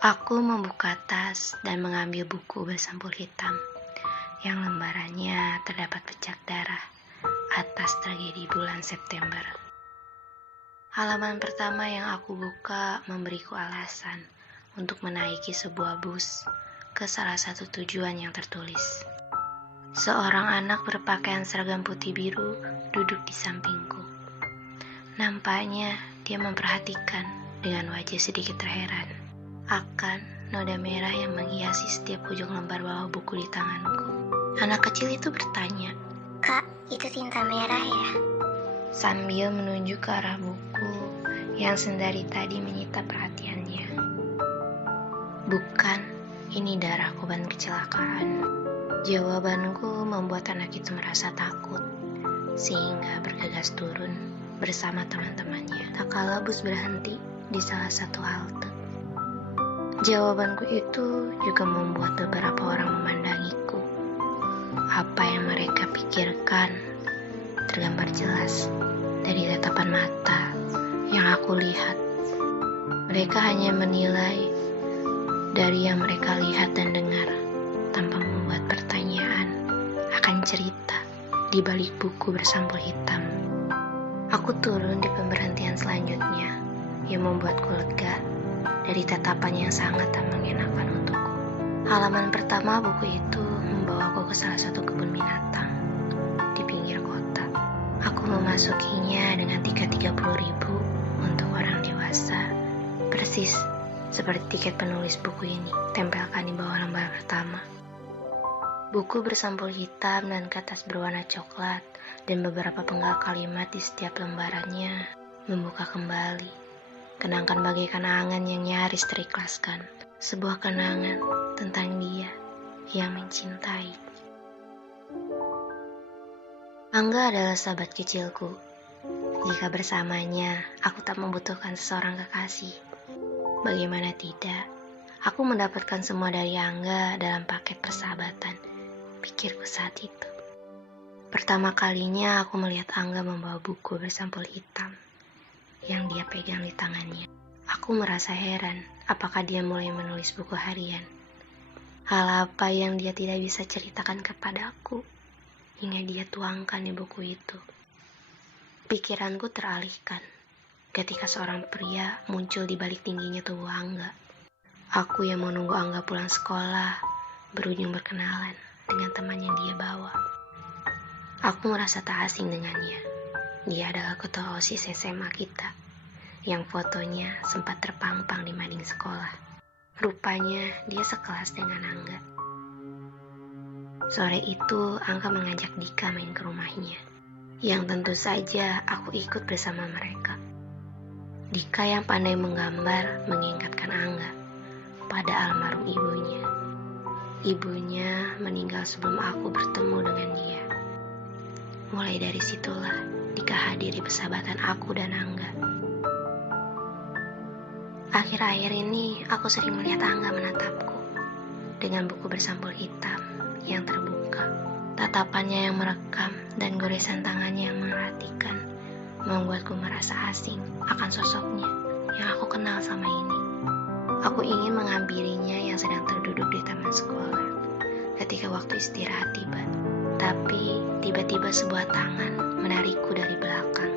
Aku membuka tas dan mengambil buku bersampul hitam yang lembarannya terdapat bercak darah atas tragedi bulan September. Halaman pertama yang aku buka memberiku alasan untuk menaiki sebuah bus ke salah satu tujuan yang tertulis. Seorang anak berpakaian seragam putih biru duduk di sampingku. Nampaknya dia memperhatikan dengan wajah sedikit terheran akan noda merah yang menghiasi setiap ujung lembar bawah buku di tanganku. Anak kecil itu bertanya, "Kak, itu tinta merah ya?" sambil menunjuk ke arah buku yang sendari tadi menyita perhatiannya. "Bukan, ini darah korban kecelakaan." Jawabanku membuat anak itu merasa takut, sehingga bergegas turun bersama teman-temannya. Tak kala bus berhenti di salah satu halte. Jawabanku itu juga membuat beberapa orang memandangiku. Apa yang mereka pikirkan tergambar jelas dari tatapan mata yang aku lihat. Mereka hanya menilai dari yang mereka lihat dan dengar tanpa membuat pertanyaan akan cerita di balik buku bersampul hitam. Aku turun di pemberhentian selanjutnya yang membuatku lega dari tatapan yang sangat tak mengenakan untukku. Halaman pertama buku itu membawaku ke salah satu kebun binatang di pinggir kota. Aku memasukinya dengan tiket 30.000 untuk orang dewasa, persis seperti tiket penulis buku ini, tempelkan di bawah lembar pertama. Buku bersampul hitam dan kertas berwarna coklat dan beberapa penggal kalimat di setiap lembarannya membuka kembali. Kenangan bagaikan angan yang nyaris terikhlaskan. Sebuah kenangan tentang dia yang mencintai. Angga adalah sahabat kecilku. Jika bersamanya, aku tak membutuhkan seorang kekasih. Bagaimana tidak, aku mendapatkan semua dari Angga dalam paket persahabatan, pikirku saat itu. Pertama kalinya aku melihat Angga membawa buku bersampul hitam yang dia pegang di tangannya. Aku merasa heran, apakah dia mulai menulis buku harian? Hal apa yang dia tidak bisa ceritakan kepadaku hingga dia tuangkan di buku itu? Pikiranku teralihkan ketika seorang pria muncul di balik tingginya tubuh Angga. Aku yang menunggu Angga pulang sekolah berujung berkenalan dengan teman yang dia bawa. Aku merasa tak asing dengannya. Dia adalah ketua OSIS SMA kita, yang fotonya sempat terpampang di mading sekolah. Rupanya dia sekelas dengan Angga. Sore itu Angga mengajak Dika main ke rumahnya, yang tentu saja aku ikut bersama mereka. Dika yang pandai menggambar mengingatkan Angga pada almarhum ibunya. Ibunya meninggal sebelum aku bertemu dengan dia. Mulai dari situlah Dika hadir di persahabatan aku dan Angga. Akhir-akhir ini aku sering melihat Angga menatapku dengan buku bersampul hitam yang terbuka. Tatapannya yang merekam dan goresan tangannya yang memperhatikan membuatku merasa asing akan sosoknya yang aku kenal sama ini. Aku ingin menghampirinya yang sedang terduduk di taman sekolah ketika waktu istirahat tiba. Tapi tiba-tiba sebuah tangan menarikku dari belakang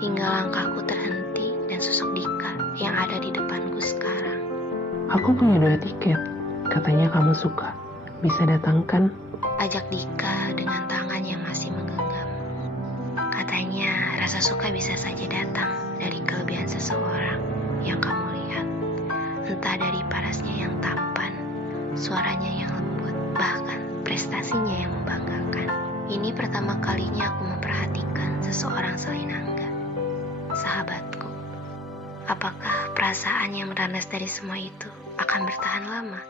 hingga langkahku terhenti dan sosok Dika yang ada di depanku sekarang. "Aku punya 2 tiket, katanya kamu suka. Bisa datang kan?" Ajak Dika dengan tangan yang masih menggenggam. Katanya rasa suka bisa saja datang dari kelebihan seseorang yang kamu lihat. Entah dari parasnya yang tampan, suaranya yang lembut, bahkan prestasinya yang membanggakan. Ini pertama kalinya aku memperhatikan seseorang selain Angga, sahabatku. Apakah perasaan yang merandas dari semua itu akan bertahan lama?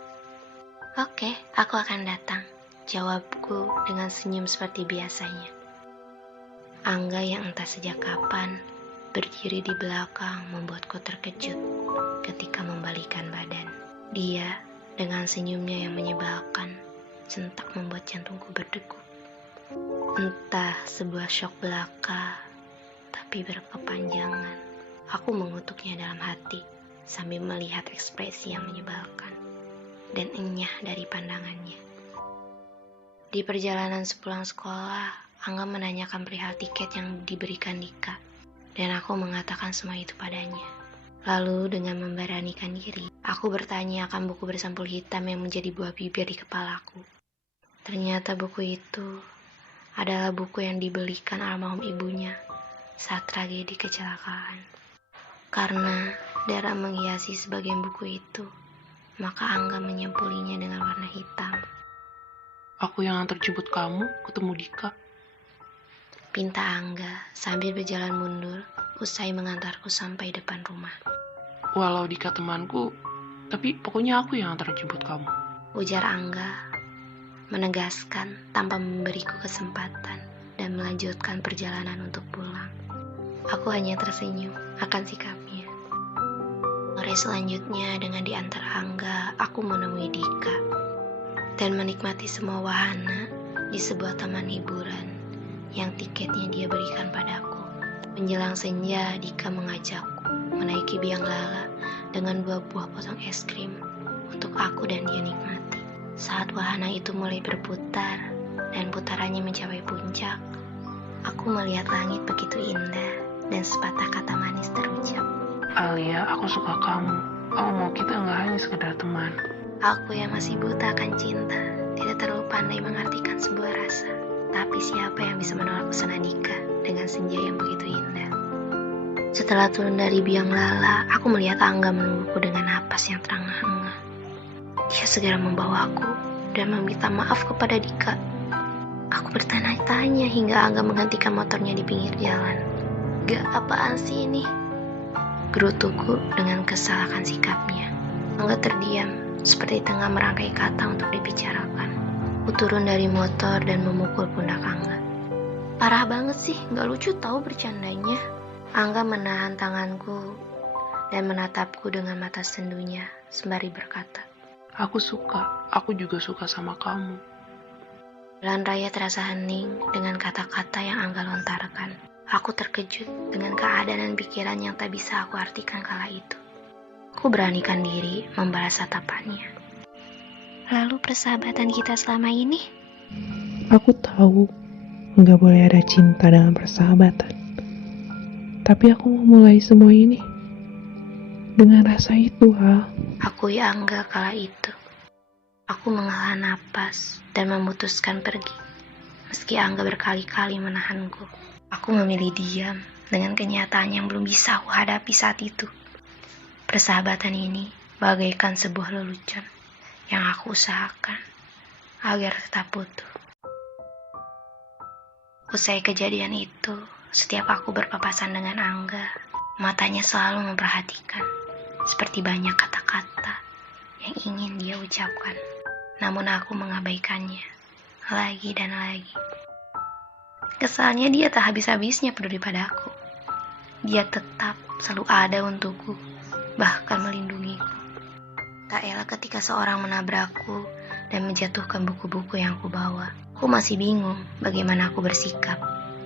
Oke, aku akan datang, jawabku dengan senyum seperti biasanya. Angga yang entah sejak kapan berdiri di belakang membuatku terkejut ketika membalikan badan. Dia dengan senyumnya yang menyebalkan sentak membuat jantungku berdegup. Entah sebuah syok belaka, tapi berkepanjangan. Aku mengutuknya dalam hati. sambil melihat ekspresi yang menyebalkan dan enyah dari pandangannya. Di perjalanan sepulang sekolah, Angga menanyakan perihal tiket yang diberikan Dika, dan aku mengatakan semua itu padanya. Lalu dengan memberanikan diri, aku bertanya akan buku bersampul hitam yang menjadi buah bibir di kepalaku. Ternyata buku itu adalah buku yang dibelikan almarhum ibunya saat tragedi kecelakaan. Karena darah menghiasi sebagian buku itu, maka Angga menyempulinya dengan warna hitam. Aku yang antar jemput kamu ketemu Dika. Pinta Angga sambil berjalan mundur usai mengantarku sampai depan rumah. Walau Dika temanku, tapi pokoknya aku yang antar jemput kamu. Ujar Angga menegaskan tanpa memberiku kesempatan dan melanjutkan perjalanan untuk pulang. Aku hanya tersenyum akan sikapnya. Sore selanjutnya dengan diantar Angga, aku menemui Dika dan menikmati semua wahana di sebuah taman hiburan yang tiketnya dia berikan padaku. Menjelang senja, Dika mengajakku menaiki biang lala dengan buah-buah potong es krim untuk aku dan dia nikmati. Saat wahana itu mulai berputar dan putarannya mencapai puncak, aku melihat langit begitu indah dan sepatah kata manis terucap. Alia, aku suka kamu. Aku mau kita nggak hanya sekedar teman. Aku yang masih buta akan cinta, tidak terlalu pandai mengartikan sebuah rasa. Tapi siapa yang bisa menolak pesona Dika dengan senja yang begitu indah? Setelah turun dari biang lala, aku melihat Angga menungguku dengan napas yang terengah-engah. Dia segera membawaku dan meminta maaf kepada Dika. Aku bertanya-tanya hingga Angga menghentikan motornya di pinggir jalan. Gak apaan sih ini? Gerutuku dengan kesal akan sikapnya. Angga terdiam, seperti tengah merangkai kata untuk dibicarakan. Aku turun dari motor dan memukul pundak Angga. Parah banget sih, gak lucu tahu bercandanya. Angga menahan tanganku dan menatapku dengan mata sendunya sembari berkata, Aku juga suka sama kamu. Jalan raya terasa hening dengan kata-kata yang Angga lontarkan. Aku terkejut dengan keadaan dan pikiran yang tak bisa aku artikan kala itu. Aku beranikan diri membalas tatapannya. Lalu persahabatan kita selama ini? Aku tahu nggak boleh ada cinta dalam persahabatan. Tapi aku mau mulai semua ini dengan rasa itu, Hal. Akui Angga kala itu. Aku menghela napas dan memutuskan pergi. Meski Angga berkali-kali menahanku. Aku memilih diam dengan kenyataan yang belum bisa aku hadapi saat itu. Persahabatan ini bagaikan sebuah lelucon yang aku usahakan agar tetap utuh. Usai kejadian itu, setiap aku berpapasan dengan Angga, matanya selalu memperhatikan, seperti banyak kata-kata yang ingin dia ucapkan. Namun aku mengabaikannya lagi dan lagi. Kesalnya dia tak habis-habisnya peduli padaku. Dia tetap selalu ada untukku, bahkan melindungiku. Tak elak ketika seorang menabrakku dan menjatuhkan buku-buku yang aku bawa. Aku masih bingung bagaimana aku bersikap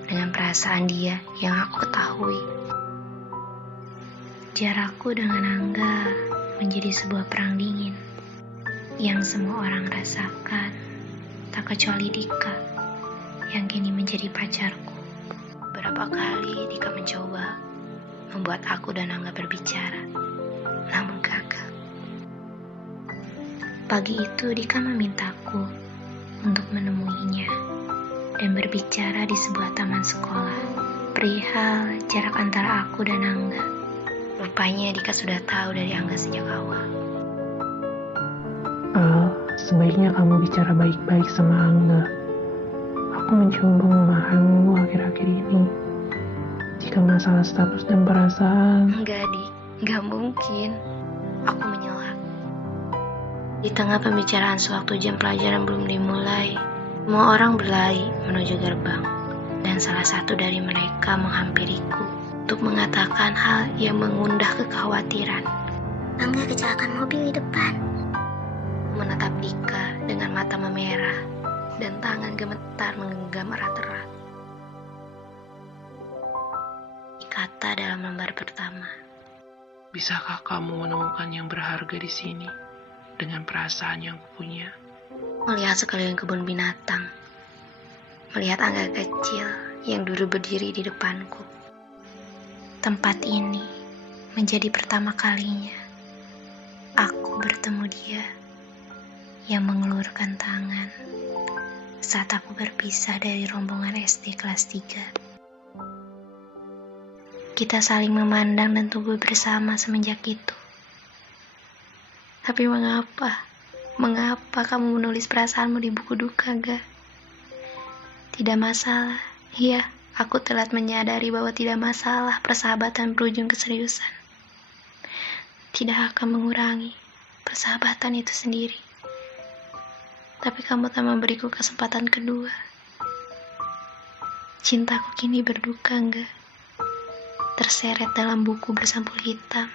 dengan perasaan dia yang aku ketahui. Jarakku dengan Angga menjadi sebuah perang dingin yang semua orang rasakan, tak kecuali Dika yang kini menjadi pacarku. Beberapa kali Dika mencoba membuat aku dan Angga berbicara, namun gagal. Pagi itu Dika memintaku untuk menemuinya dan berbicara di sebuah taman sekolah perihal jarak antara aku dan Angga. Rupanya Dika sudah tahu dari Angga sejak awal. Sebaiknya kamu bicara baik-baik sama Angga. Aku mencoba memahamimu akhir-akhir ini. Jika masalah status dan perasaan... Enggak, enggak mungkin. Aku menyela. Di tengah pembicaraan sewaktu jam pelajaran belum dimulai, semua orang berlari menuju gerbang, dan salah satu dari mereka menghampiriku untuk mengatakan hal yang mengundang kekhawatiran. Angga kecelakaan mobil di depan. Menatap Dika dengan mata memerah dan tangan gemetar menggenggam erat-erat. Kata dalam lembar pertama, Bisakah kamu menemukan yang berharga di sini dengan perasaan yang kupunya? Melihat sekeliling kebun binatang, melihat angga kecil yang dulu berdiri di depanku. Tempat ini menjadi pertama kalinya aku bertemu dia yang mengelurkan tangan saat aku berpisah dari rombongan SD kelas 3. Kita saling memandang dan tumbuh bersama semenjak itu. Tapi mengapa? Mengapa kamu menulis perasaanmu di buku duka, Ga? Tidak masalah. Iya, aku telah menyadari bahwa tidak masalah persahabatan berujung keseriusan. Tidak akan mengurangi persahabatan itu sendiri. Tapi kamu tak memberiku kesempatan kedua. Cintaku kini berduka, Ga? Terseret dalam buku bersampul hitam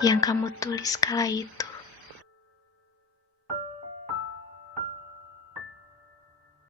yang kamu tulis kala itu.